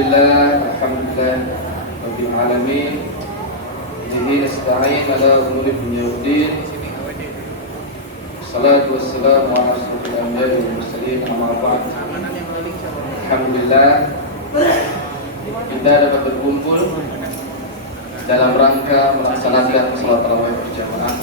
Alhamdulillah Rabbil alamin. Bihi nasta'in ala umuri dunya waddin. Salatu wassalamu ala asyrofil anbiya'i wal mursalin, amma ba'd. Alhamdulillah kita dapat berkumpul dalam rangka melaksanakan salat tarawih berjamaah.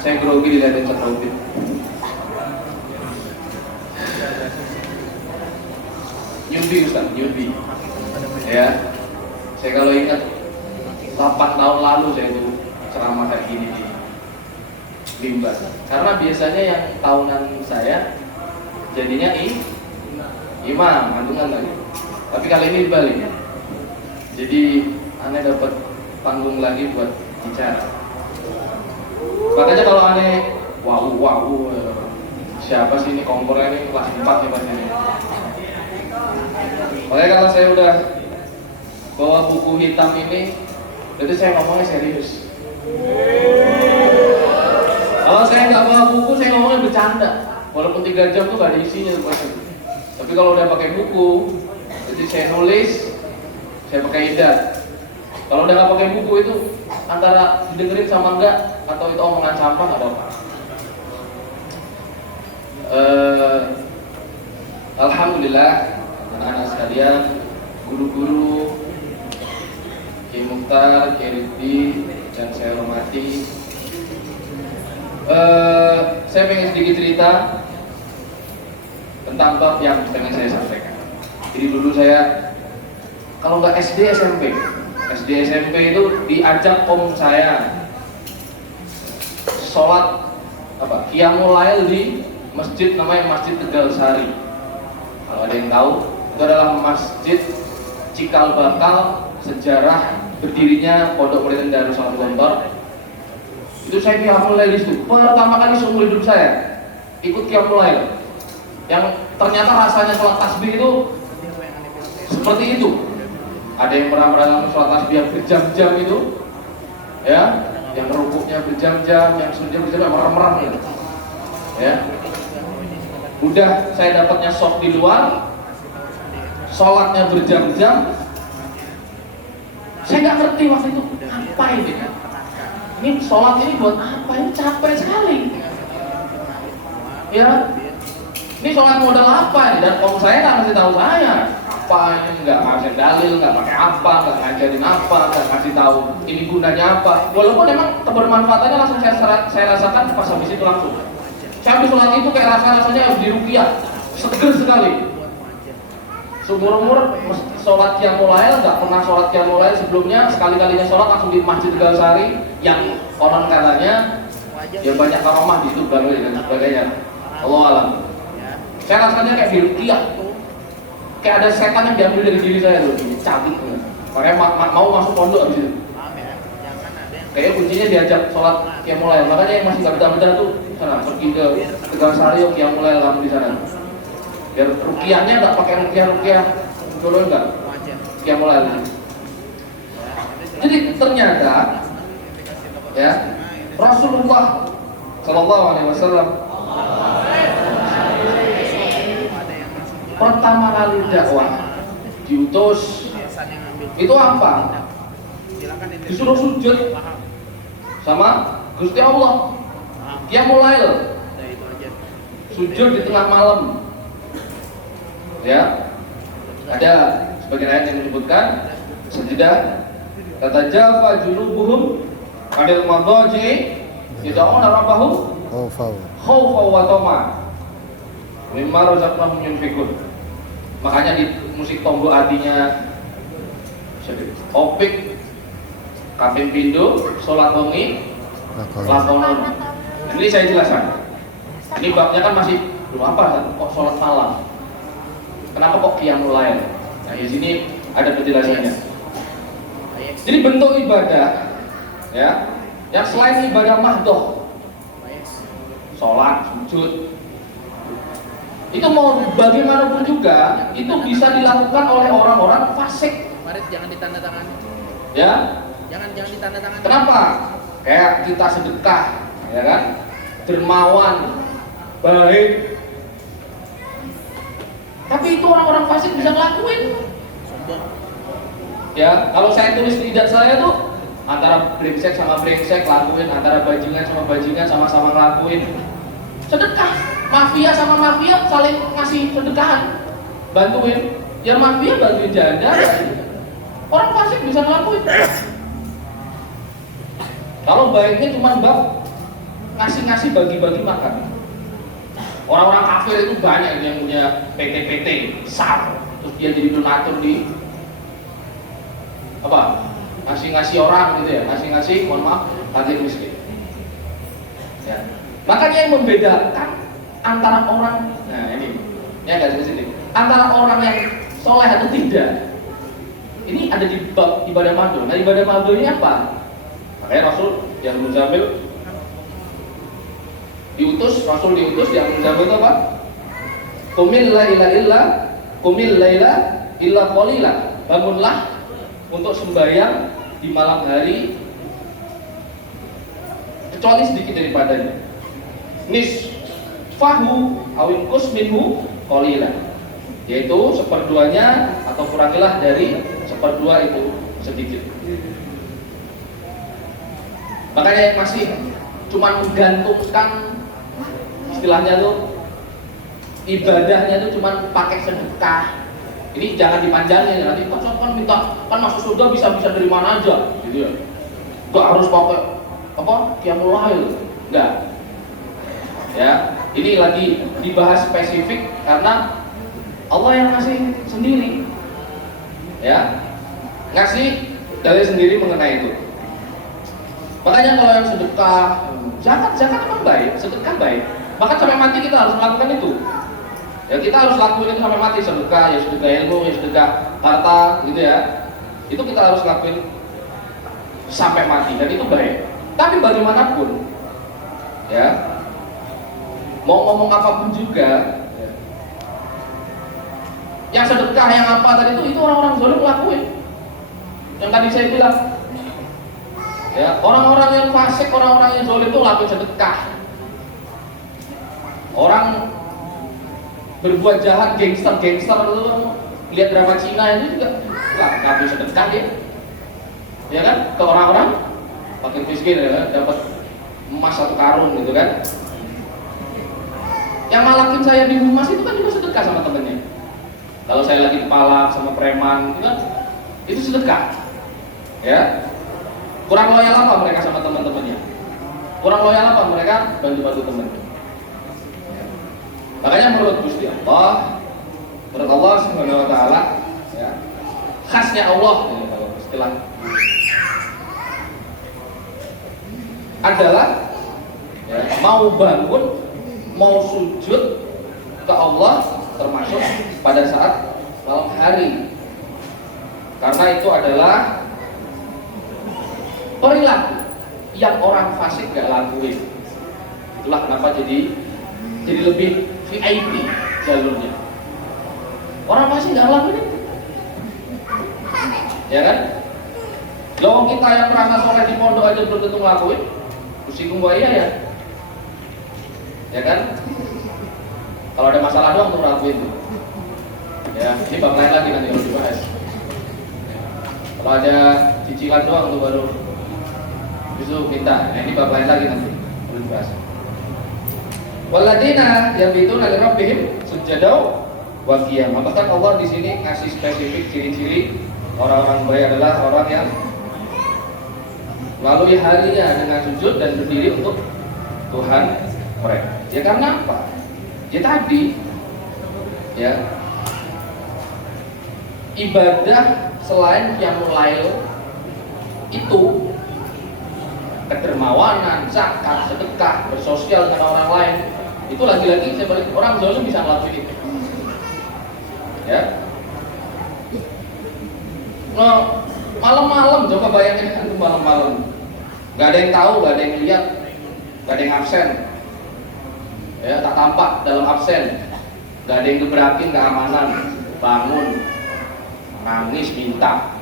Saya grogi dilihatin Cakrawit. Nyubi Ustaz, nyubi. Ya, saya kalau ingat 8 tahun lalu saya itu ceramah kayak gini di Limbar. Karena biasanya yang tahunan saya jadinya imam, kandungan lagi. Tapi kali ini dibalik. Jadi aneh dapat panggung lagi buat bicara. Makanya kalau aneh wow, siapa sih ini kompornya ini kelas 4 nih pasti ini. Makanya kalau saya udah bawa buku hitam ini, jadi saya ngomongnya serius. Kalau saya nggak bawa buku, saya ngomongnya bercanda. Walaupun 3 jam tuh gak ada isinya pasti. Tapi kalau udah pakai buku, jadi saya nulis, saya pakai idat. Kalau udah nggak pakai buku itu antara didengerin sama enggak atau itu omongan sampah nggak apa-apa. Alhamdulillah anak-anak sekalian, guru-guru, Kiai Mukhtar, Kiai Riddi, dan saya hormati. Saya pengen sedikit cerita tentang bab yang pengen saya sampaikan. Jadi dulu saya kalau nggak SD SMP itu diajak om saya sholat Qiyamul Lail di masjid namanya Masjid Tegal Sari. Kalau ada yang tahu, itu adalah masjid cikal bakal sejarah berdirinya Pondok Pesantren Darussalam Gontor. Itu saya Qiyamul Lail di situ. Pertama kali seumur hidup saya ikut Qiyamul Lail. Yang ternyata rasanya sholat tasbih itu seperti itu. Ada yang pernah merasakan sholat tasbih yang berjam-jam itu, ya, yang rukuknya berjam-jam, yang sujudnya berjam-jam, merem-merem gitu. Ya. Udah saya dapatnya sok di luar, sholatnya berjam-jam. Saya nggak ngerti waktu itu apa ini. Ini sholat ini buat apa? Ini capek sekali. Ya, ini sholat modal apa ini? Dan om saya nggak ngasih tahu saya apa ini, nggak ngasih dalil, nggak pakai apa, nggak ngajarin apa, nggak ngasih tahu ini gunanya apa. Walaupun emang kebermanfaatannya langsung saya rasakan pas habis itu langsung. Saya habis sholat itu kayak rasanya harus diruqyah, seger sekali. Seumur-umur sholat Qiyamul Lail, nggak pernah sholat Qiyamul Lail sebelumnya. Sekali-kalinya sholat langsung di Masjid Tegal Sari yang konon katanya ya banyak karomah di situ dan sebagainya. Allah alam. Saya rasanya kayak diruqyah, kayak ada setan yang diambil dari diri saya loh, cabik. Makanya mau masuk pondok abis itu. Kayaknya kuncinya diajak sholat Qiyamul Lail. Makanya yang masih nggak betah-betah tuh sana pergi ke Tegal Sari, Qiyamul Lail kamu di sana. Biar ruqyahnya nggak pakai ruqyah dulu enggak Qiyamul Lail. Jadi ternyata ya Rasulullah Shallallahu Alaihi Wasallam pertama kali dakwah diutus itu apa? Disuruh sujud sama Gusti Allah. Qiyamul Lail, sujud di tengah malam. Ya, ada sebagian ayat yang menyebutkan sejadah tatajafa junubuhum adil madaji yad'una rabbahum khawfa wa tama mimma razaqnahum yunfikun. Makanya di musik Tombo Adinya Opik Kaping Pindo Sholat Wengi Lakonon. Ini saya jelaskan. Ini babnya kan masih belum apa kok sholat malam. Kenapa kok Qiyamul Lail? Nah di sini ada penjelasannya. Jadi bentuk ibadah, ya, yang selain ibadah mahdoh, sholat, sujud, itu mau bagaimanapun juga, itu bisa dilakukan oleh orang-orang fasik. Mari jangan ditandatangani. Ya? Jangan ditandatangani. Kenapa? Kayak kita sedekah, ya kan? Dermawan, baik. Tapi itu orang-orang fasik bisa ngelakuin. Ya, kalau saya tulis di ijazah saya tuh antara brengsek sama brengsek lakuin, antara bajingan sama bajingan sama-sama ngelakuin. Sedekah, mafia sama mafia saling ngasih sedekahan, bantuin. Ya mafia bantuin janda, orang fasik bisa ngelakuin. Kalau baiknya cuma bab ngasih-ngasih bagi-bagi makan. Orang-orang kafir itu banyak yang punya PT-PT besar, terus dia jadi donatur di apa? Ngasih-ngasih orang gitu ya, ngasih-ngasih, mohon maaf, fakir miskin. Ya. Makanya yang membedakan antara orang, nah ini agak sedikit, antara orang yang soleh atau tidak, ini ada di bab ibadah madu. Nah ibadah madu ini apa? Makanya Rasul yang Muzamil diutus, Rasul diutus yang Muzamil itu apa? Qumil laila illa qalila. Bangunlah untuk sembahyang di malam hari kecuali sedikit daripadanya. Nisfahu awin kus minhu qalilan, yaitu seperduanya atau kurangilah dari seperdua itu sedikit. Makanya yang masih cuma menggantungkan istilahnya tuh ibadahnya tuh cuma pakai sedekah. Ini jangan dipanjangin, nanti kan minta kan masuk surga bisa dari mana aja, gitu ya. Gak harus pakai apa qiyamul lail, enggak. Ya, ini lagi dibahas spesifik karena Allah yang ngasih sendiri, ya, ngasih dari sendiri mengenai itu. Makanya kalau yang sedekah, zakat memang baik, sedekah baik. Bahkan sampai mati kita harus melakukan itu. Ya kita harus lakuin itu sampai mati, sedekah, ya sedekah ilmu, ya sedekah harta, gitu ya. Itu kita harus lakuin sampai mati dan itu baik. Tapi bagaimanapun, ya mau ngomong apapun juga, ya, yang sedekah yang apa tadi itu orang-orang zalim lakuin. Yang tadi saya bilang, ya orang-orang yang fasik, orang-orang yang zalim itu lakuin sedekah. Orang berbuat jahat, gangster itu lihat drama Cina itu juga nggak sedekah dia, ya kan, ke orang-orang makin miskin ya kan, dapat emas 1 karung gitu kan. Yang malakin saya di humas itu kan juga sedekah sama temennya. Kalau saya lagi kepala sama preman gitu kan, itu sedekah, ya. Kurang loyal apa mereka sama teman-temannya? Kurang loyal apa mereka bantu-bantu temannya? Makanya menurut Gusti Allah, menurut Allah Subhanahu wa taala, ya, khasnya Allah ya, kalau istilah adalah ya, mau bangun, mau sujud ke Allah termasuk pada saat malam hari. Karena itu adalah perilaku yang orang fasik gak lakuin. Itulah kenapa jadi lebih VIP jalurnya. Orang masih nggak ngelakuin itu, ya kan? Loh kita yang merasa soleh di pondok aja belum tentu ngelakuin, pusing buaya ya kan? Kalau ada masalah doang tuh ngelakuin tuh. Ya, ini bab lain lagi nanti harus dibahas. Kalau ada cicilan doang tuh baru justru minta. Nah, ini bab lain lagi nanti harus dibahas. Waladina yang itu nali rabbihim sujadau wa qiyam. Bahkan Allah di sini ngasih spesifik ciri-ciri orang-orang baik adalah orang yang melalui harinya dengan sujud dan berdiri untuk Tuhan mereka. Ya karena apa? Ya tadi, ya ibadah selain qiyamul lail itu kedermawanan, zakat, sedekah, bersosial dengan orang lain, itu lagi-lagi saya balik orang zalim bisa ngelakuin itu. Ya. Nah, malam-malam coba bayangin kan malam-malam. Gak ada yang tahu, gak ada yang lihat, gak ada yang absen. Ya, tak tampak dalam absen. Gak ada yang gebrakin keamanan, bangun, nangis, minta.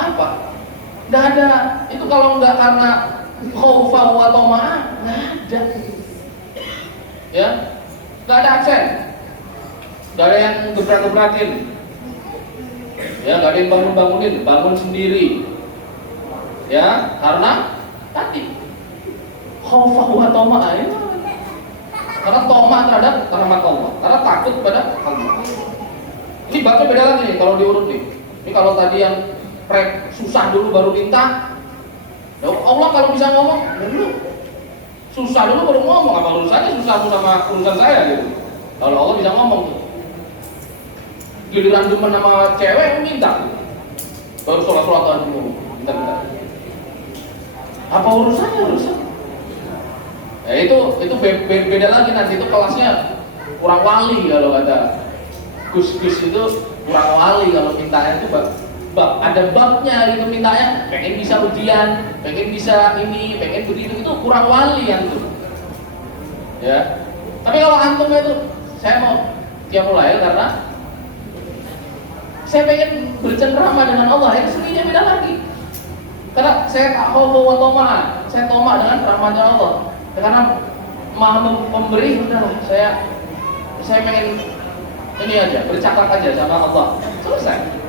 Apa? Nggak ada, itu kalau nggak karena khaufa wa tama'ah, nggak ada. Ya, nggak ada aksen, nggak ada yang gebrak-gebrakin. Ya, nggak ada yang bangun-bangunin, bangun sendiri. Ya, karena tadi khaufah wa tama'a, ya. Karena toma terhadap rahmat Allah, karena takut pada Allah. Ini babnya beda lagi nih kalau diurut nih. Ini kalau tadi yang susah dulu baru minta. Ya Allah kalau bisa ngomong, ya dulu susah dulu baru ngomong, apa urusannya susah sama urusan saya gitu. Kalau Allah bisa ngomong tuh. Giliran demen sama cewek minta gitu. Baru sholat dulu minta. Apa urusannya urusan? Ya itu beda lagi nanti, itu kelasnya kurang wali kalau kata Gus-gus itu kurang wali kalau mintanya itu ada babnya gitu mintanya, pengen bisa ujian, pengen bisa ini, pengen begitu, itu kurang wali yang itu. Ya. Tapi kalau antum itu saya mau qiyamul lail karena saya pengen bercengkrama dengan Allah, itu seninya beda lagi. Karena saya khawfu wa tama'a, saya toma dengan rahmatnya Allah. Karena Maha Pemberi, udahlah saya pengen ini aja, bercakap aja sama Allah. Selesai.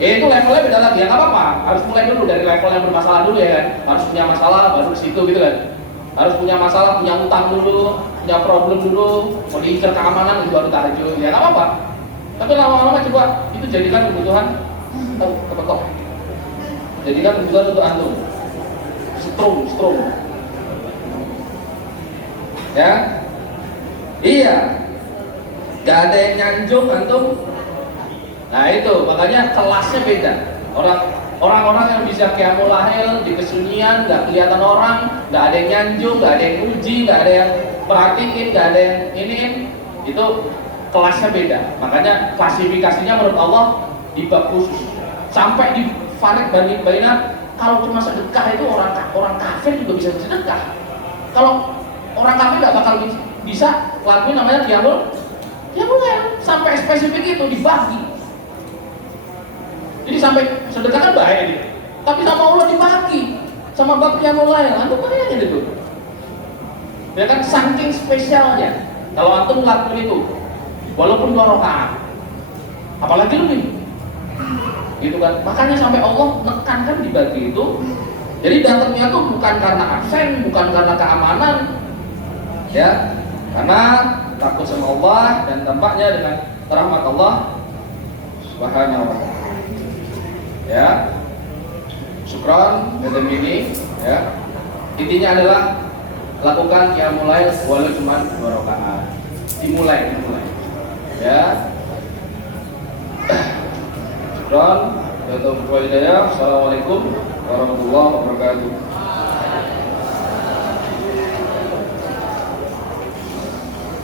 Itu levelnya beda lagi, ya nggak apa-apa. Harus mulai dulu dari level yang bermasalah dulu ya kan. Harus punya masalah baru ke situ gitu kan. Harus punya masalah, punya utang dulu, punya problem dulu, mau diincar keamanan itu baru tahajud. Ya nggak apa-apa. Tapi lama-lama coba itu jadikan kebutuhan kebetok. Jadikan kebutuhan untuk antum. Strum. Ya. Iya. Gak ada yang nyanjung antum. Nah itu makanya kelasnya beda. Orang-orang yang bisa qiyamul lail di kesunyian, nggak kelihatan orang, nggak ada yang nyanjung, nggak ada yang uji, nggak ada yang perhatiin, nggak ada yang iniin, itu kelasnya beda. Makanya klasifikasinya menurut Allah di bab khusus. Sampai di farid baina kalau cuma sedekah itu orang kafir juga bisa sedekah. Kalau orang kafir nggak bakal bisa lakuin namanya qiyamul lail. Sampai spesifik itu dibagi. Jadi sampai sedekah kan bahaya gitu. Tapi sama Allah dibagi sama bab qiyamul lail, antum bayangin itu. Ya kan saking spesialnya. Kalau antum ngelakuin itu walaupun 2 rakaat. Apalagi lebih. Gitu kan. Makanya sampai Allah nekankan dibagi itu. Jadi datangnya tuh bukan karena absen, bukan karena keamanan. Ya. Karena takut sama Allah dan tampaknya dengan rahmat Allah Subhanahu wa ta'ala. Ya, syukran dan ini ya. Intinya adalah lakukan qiyamul lail walau cuma 2 rakaat. Dimulai. Ya. Syukran. Assalamualaikum warahmatullahi wabarakatuh.